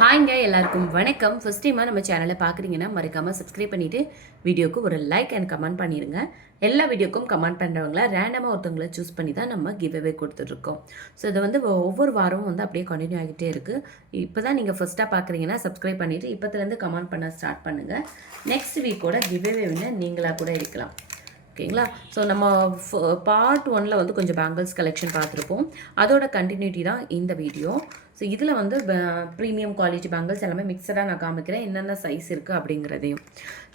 ஹாய்ங்க எல்லாருக்கும் வணக்கம். ஃபர்ஸ்ட் டைமாக நம்ம சேனலை பார்க்குறீங்கன்னா மறக்காமல் சப்ஸ்கிரைப் பண்ணிவிட்டு வீடியோக்கு ஒரு லைக் அண்ட் கமெண்ட் பண்ணிடுங்க. எல்லா வீடியோக்கும் கமெண்ட் பண்ணுறவங்கள ரேண்டமாக ஒருத்தவங்களை சூஸ் பண்ணி தான் நம்ம கிவ் அவே கொடுத்துட்ருக்கோம். ஸோ இது வந்து ஒவ்வொரு வாரமும் வந்து அப்படியே கண்டினியூ ஆகிட்டே இருக்குது. இப்போ தான் நீங்கள் ஃபஸ்ட்டாக பார்க்குறீங்கன்னா சப்ஸ்கிரைப் பண்ணிவிட்டு இப்போத்துலேருந்து கமெண்ட் பண்ண ஸ்டார்ட் பண்ணுங்கள். நெக்ஸ்ட் வீக்கோட கிவ் அவே வந்து நீங்களாக கூட இருக்கலாம். ஓகேங்களா? ஸோ நம்ம பார்ட் 1ல் வந்து கொஞ்சம் பேங்கிள்ஸ் கலெக்ஷன் பார்த்துருப்போம். அதோட கண்டினியூட்டி தான் இந்த வீடியோ. ஸோ இதில் வந்து ப்ரீமியம் குவாலிட்டி பேங்கிள்ஸ் எல்லாமே மிக்சடாக நான் காமிக்கிறேன், என்னென்ன சைஸ் இருக்குது அப்படிங்கிறதையும்.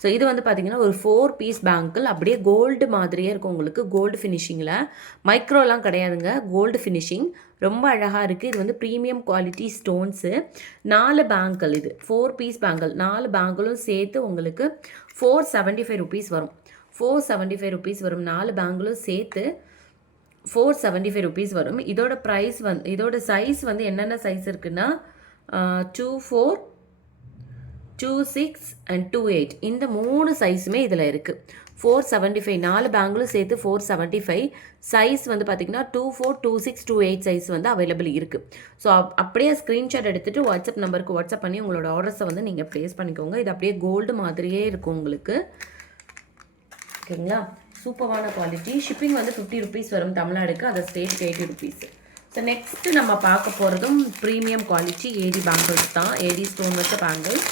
ஸோ இது வந்து பார்த்திங்கன்னா ஒரு 4 பீஸ் பேங்கிள், அப்படியே கோல்டு மாதிரியே இருக்கும் உங்களுக்கு. கோல்டு ஃபினிஷிங்கில், மைக்ரோலாம் கிடையாதுங்க, கோல்டு ஃபினிஷிங். ரொம்ப அழகாக இருக்குது. இது வந்து ப்ரீமியம் குவாலிட்டி ஸ்டோன்ஸு. 4 பேங்கிள், இது 4 பீஸ் பேங்கிள். 4 பேங்கிளும் சேர்த்து உங்களுக்கு 475 ருபீஸ் வரும். 475 ருபீஸ் வரும். 4 பேங்கிளும் சேர்த்து 475 ருபீஸ் வரும். இதோட ப்ரைஸ் வந்து, இதோட சைஸ் வந்து என்னென்ன சைஸ் இருக்குன்னா 24, 26 அண்ட் 28 இந்த 3 சைஸுமே இதில் இருக்குது. 475, 4 பேங்கிளும் சேர்த்து 475. சைஸ் வந்து பார்த்திங்கன்னா 24, 26, 28 சைஸ் வந்து அவைலபிள் இருக்குது. ஸோ அப்படியே ஸ்க்ரீன்ஷாட் எடுத்துகிட்டு வாட்ஸ்அப் நம்பருக்கு வாட்ஸ்அப் பண்ணி உங்களோட ஆர்டர்ஸை வந்து நீங்கள் ப்ளேஸ் பண்ணிக்கோங்க. இது அப்படியே கோல்டு மாதிரியே இருக்கும் உங்களுக்கு. ஓகேங்களா? சூப்பரான குவாலிட்டி. ஷிப்பிங் வந்து 50 ருபீஸ் வரும் தமிழ்நாடுக்கு, அதை ஸ்டேட்டுக்கு 80 ருபீஸ். ஸோ நெக்ஸ்ட்டு நம்ம பார்க்க போகிறதும் ப்ரீமியம் குவாலிட்டி ஏடி பேங்கிள்ஸ் தான். ஏடி ஸ்டோன் வச்ச பேங்கிள்ஸ்.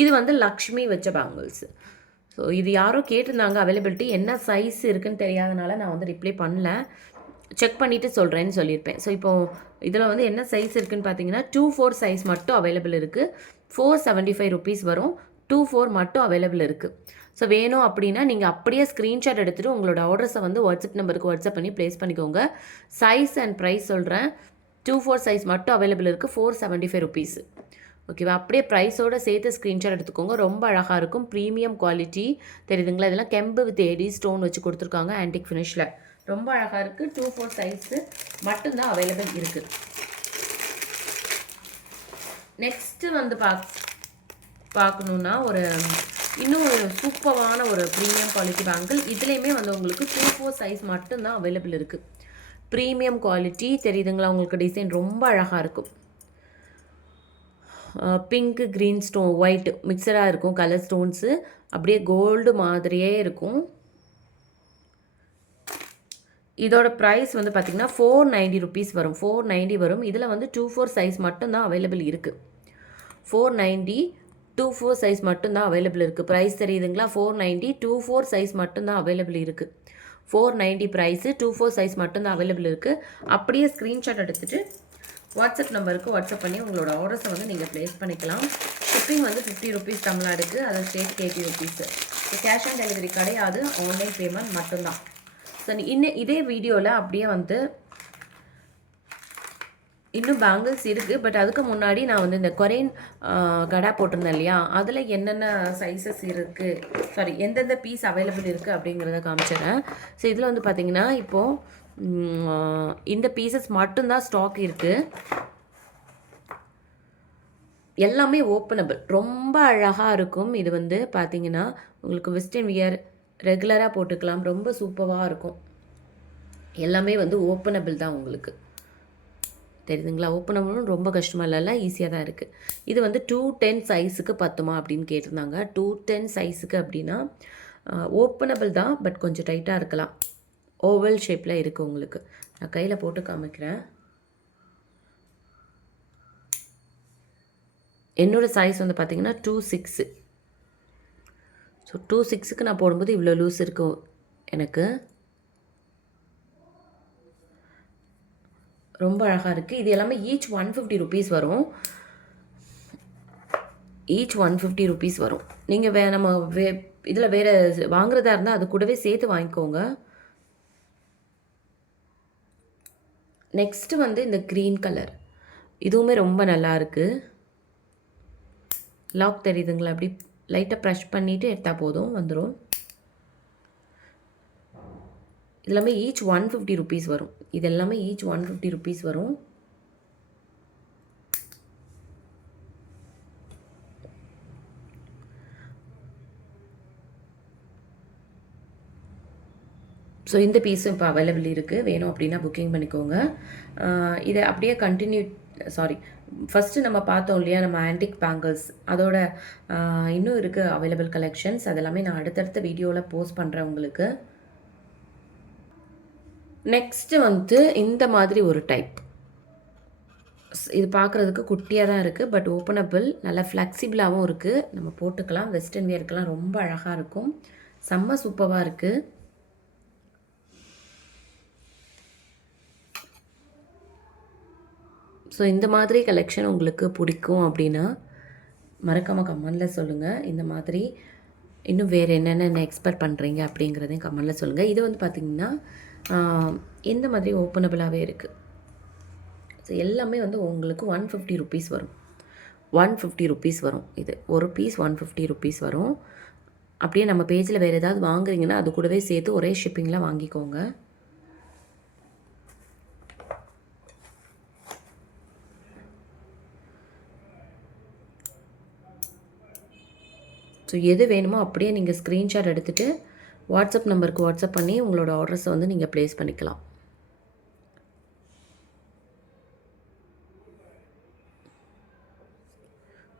இது வந்து லக்ஷ்மி வச்ச பேங்கிள்ஸ். ஸோ இது யாரோ கேட்டிருந்தாங்க அவைலபிலிட்டி. என்ன சைஸ் இருக்குதுன்னு தெரியாதனால நான் வந்து ரிப்ளை பண்ணல, செக் பண்ணிவிட்டு சொல்கிறேன்னு சொல்லியிருப்பேன். ஸோ இப்போது இதில் வந்து என்ன சைஸ் இருக்குதுன்னு பார்த்தீங்கன்னா 24 சைஸ் மட்டும் அவைலபிள் இருக்குது. 475 ருபீஸ் வரும். 24 மட்டும் அவைலபிள் இருக்குது. ஸோ வேணும் அப்படின்னா நீங்கள் அப்படியே ஸ்க்ரீன்ஷாட் எடுத்துகிட்டு உங்களோட ஆர்டர்ஸை வந்து வாட்ஸ்அப் நம்பருக்கு வாட்ஸ்அப் பண்ணி ப்ளேஸ் பண்ணிக்கோங்க. சைஸ் அண்ட் ப்ரைஸ் சொல்கிறேன். 24 சைஸ் மட்டும் அவைலபிள் இருக்குது. 475 ருபீஸ். ஓகேவா? அப்படியே ப்ரைஸோடு சேர்த்து ஸ்க்ரீன்ஷாட் எடுத்துக்கோங்க. ரொம்ப அழகாக இருக்கும். ப்ரீமியம் குவாலிட்டி தெரியுதுங்களா? இதெல்லாம் கெம்பு வித் ஏடி ஸ்டோன் வச்சு கொடுத்துருக்காங்க, ஆன்டிக் ஃபினிஷில். ரொம்ப அழகாக இருக்குது. 24 சைஸு மட்டும்தான் அவைலபிள் இருக்குது. நெக்ஸ்ட்டு வந்து பார்க்கணுன்னா ஒரு இன்னும் ஒரு சூப்பரான ஒரு ப்ரீமியம் குவாலிட்டி பேங்கிள். இதுலேயுமே வந்து உங்களுக்கு 24 சைஸ் மட்டும்தான் அவைலபிள் இருக்குது. ப்ரீமியம் குவாலிட்டி தெரியுதுங்களா உங்களுக்கு? டிசைன் ரொம்ப அழகாக இருக்கும். பிங்க்கு, க்ரீன் ஸ்டோன், ஒயிட் மிக்சராக இருக்கும் கலர் ஸ்டோன்ஸு. அப்படியே கோல்டு மாதிரியே இருக்கும். இதோட ப்ரைஸ் வந்து பார்த்திங்கன்னா 490 ருபீஸ் வரும். 490 வரும். இதில் வந்து 24 சைஸ் மட்டும்தான் அவைலபிள் இருக்குது. 490, 24 சைஸ் மட்டும்தான் அவைலபிள் இருக்குது. ப்ரைஸ் தெரியுதுங்களா? 490, 24 சைஸ் மட்டும்தான் அவைலபிள் இருக்குது. 490 ப்ரைஸு, 24 சைஸ் மட்டும்தான் அவைலபிள் இருக்குது. அப்படியே ஸ்க்ரீன்ஷாட் எடுத்துகிட்டு வாட்ஸ்அப் நம்பருக்கு வாட்ஸ்அப் பண்ணி உங்களோட ஆர்டர்ஸை வந்து நீங்கள் ப்ளேஸ் பண்ணிக்கலாம். ஷிப்பிங் வந்து 50 ருபீஸ் தமிழ்நாடுக்கு, அதை ஸ்டேட்டுக்கு 80 ருபீஸு. கேஷ் ஆன் டெலிவரி கிடையாது, ஆன்லைன் பேமெண்ட் மட்டும்தான். ஸோ இதே வீடியோவில் அப்படியே வந்து இன்னும் பேங்கிள்ஸ் இருக்குது. பட் அதுக்கு முன்னாடி நான் வந்து இந்த கொரியன் கடா போட்டிருந்தேன் இல்லையா, அதில் என்னென்ன சைஸஸ் இருக்குது, சாரி எந்தெந்த பீஸ் அவைலபிள் இருக்குது அப்படிங்கிறத காமிச்சிடுறேன். ஸோ இதில் வந்து பார்த்திங்கன்னா இப்போது இந்த பீசஸ் மட்டும்தான் ஸ்டாக் இருக்குது. எல்லாமே ஓப்பனபிள். ரொம்ப அழகாக இருக்கும். இது வந்து பார்த்திங்கன்னா உங்களுக்கு வெஸ்டர்ன் வியர் ரெகுலராக போட்டுக்கலாம். ரொம்ப சூப்பராக இருக்கும். எல்லாமே வந்து ஓப்பனபிள் தான் உங்களுக்கு. தெரியுதுங்களா? ஓப்பனபிளும் ரொம்ப கஷ்டமாக இல்லைல்ல, ஈஸியாக தான் இருக்குது. இது வந்து 210 சைஸுக்கு பத்துமா அப்படின்னு கேட்டிருந்தாங்க. 210 சைஸுக்கு அப்படின்னா ஓப்பனபிள் தான், பட் கொஞ்சம் டைட்டாக இருக்கலாம். ஓவல் ஷேப்பில் இருக்குது உங்களுக்கு. நான் கையில் போட்டு காமிக்கிறேன். என்னோடய சைஸ் வந்து பார்த்திங்கன்னா 26. ஸோ 26க்கு நான் போடும்போது இவ்வளோ லூஸ் இருக்கும் எனக்கு. ரொம்ப அழகாக இருக்குது. இது எல்லாமே ஈச் 150 ருபீஸ் வரும். ஈச் 150 ருபீஸ் வரும். நீங்கள் நம்ம இதில் வேறு வாங்குறதா இருந்தால் அது கூடவே சேர்த்து வாங்கிக்கோங்க. நெக்ஸ்ட்டு வந்து இந்த க்ரீன் கலர், இதுவுமே ரொம்ப நல்லா இருக்குது. லாக் தெரியுதுங்களா? அப்படி லைட்டாக ப்ரெஷ் பண்ணிவிட்டு எடுத்தால் போதும், வந்துடும். இதெல்லாமே ஈச் 150 ருபீஸ் வரும். இது எல்லாமே ஈச் 150 ருபீஸ் வரும். ஸோ இந்த பீஸும் இப்போ அவைலபிள் இருக்குது. வேணும் அப்படின்னா புக்கிங் பண்ணிக்கோங்க. இதை அப்படியே சாரி, ஃபஸ்ட்டு நம்ம பார்த்தோம் இல்லையா நம்ம ஆன்டிக் பேங்கிள்ஸ், அதோட இன்னும் இருக்குது அவைலபிள் கலெக்ஷன்ஸ். அதெல்லாமே நான் அடுத்தடுத்த வீடியோவில் போஸ்ட் பண்ணுறேன் உங்களுக்கு. நெக்ஸ்ட்டு வந்து இந்த மாதிரி ஒரு டைப். இது பார்க்குறதுக்கு குட்டியாக தான் இருக்குது, பட் ஓப்பனபிள், நல்லா ஃப்ளெக்சிபிளாகவும் இருக்குது. நம்ம போட்டுக்கலாம், வெஸ்டர்ன் வியர்க்கெலாம் ரொம்ப அழகாக இருக்கும். செம்ம சூப்பராக இருக்குது. ஸோ இந்த மாதிரி கலெக்ஷன் உங்களுக்கு பிடிக்கும் அப்படின்னா மறக்காமல் கமெண்டில் சொல்லுங்கள். இந்த மாதிரி இன்னும் வேறு என்னென்ன எக்ஸ்பெக்ட் பண்ணுறீங்க அப்படிங்கிறதையும் கமெண்டில் சொல்லுங்கள். இது வந்து பார்த்திங்கன்னா இந்த மாதிரி ஓப்பனபிளாகவே இருக்குது. ஸோ எல்லாமே வந்து உங்களுக்கு 150 ருபீஸ் வரும். 150 ருபீஸ் வரும். இது ஒரு பீஸ் 150 ருபீஸ் வரும். அப்படியே நம்ம பேஜில் வேறு ஏதாவது வாங்குறீங்கன்னா அது கூடவே சேர்த்து ஒரே ஷிப்பிங்கில் வாங்கிக்கோங்க. ஸோ எது வேணுமோ அப்படியே நீங்கள் ஸ்க்ரீன்ஷாட் எடுத்துகிட்டு வாட்ஸ்அப் நம்பருக்கு வாட்ஸ்அப் பண்ணி உங்களோட ஆர்டர்ஸை வந்து நீங்கள் ப்ளேஸ் பண்ணிக்கலாம்.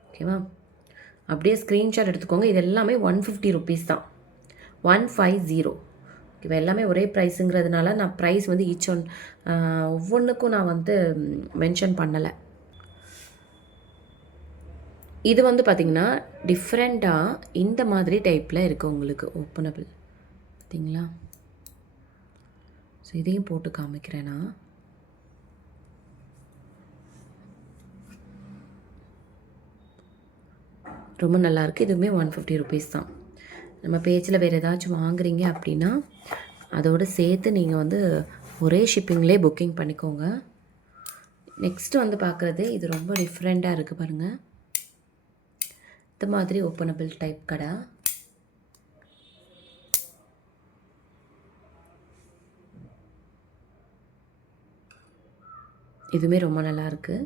ஓகேவா? அப்படியே ஸ்க்ரீன்ஷாட் எடுத்துக்கோங்க. இது எல்லாமே 150 ருபீஸ் தான். 150. ஓகேவா? எல்லாமே ஒரே ப்ரைஸுங்கிறதுனால நான் ப்ரைஸ் வந்து ஒவ்வொன்றுக்கும் நான் வந்து மென்ஷன் பண்ணலை. இது வந்து பார்த்திங்கன்னா டிஃப்ரெண்ட்டாக இந்த மாதிரி டைப்பில் இருக்குது உங்களுக்கு ஓப்பனபிள். பார்த்திங்களா? ஸோ இதையும் போட்டு காமிக்கிறேன் நான். ரொம்ப நல்லாயிருக்கு. இதுவுமே 150 ருபீஸ் தான். நம்ம பேஜில் வேறு ஏதாச்சும் வாங்குறீங்க அப்படின்னா அதோடு சேர்த்து நீங்கள் வந்து ஒரே ஷிப்பிங்லேயே புக்கிங் பண்ணிக்கோங்க. நெக்ஸ்ட்டு வந்து பார்க்குறது இது ரொம்ப டிஃப்ரெண்ட்டாக இருக்குது பாருங்கள். இந்த மாதிரி ஓப்பனபிள் டைப் கடை. இதுவுமே ரொம்ப நல்லாயிருக்கு.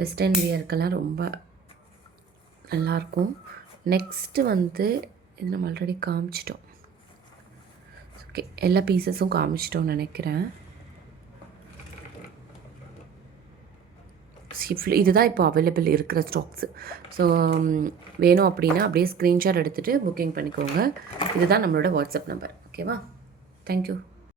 வெஸ்டர்ன் வியர்க்கெல்லாம் ரொம்ப நல்லாயிருக்கும். நெக்ஸ்ட்டு வந்து இது நம்ம ஆல்ரெடி காமிச்சிட்டோம். ஓகே, எல்லா பீசஸும் காமிச்சிட்டோம்னு நினைக்கிறேன். இதுதான் இப்போ அவைலபிள் இருக்கிற ஸ்டாக்ஸு. ஸோ வேணும் அப்படின்னா அப்படியே ஸ்க்ரீன்ஷாட் எடுத்துகிட்டு புக்கிங் பண்ணிக்கோங்க. இதுதான் நம்மளோட வாட்ஸ்அப் நம்பர். ஓகேவா? தேங்க்யூ.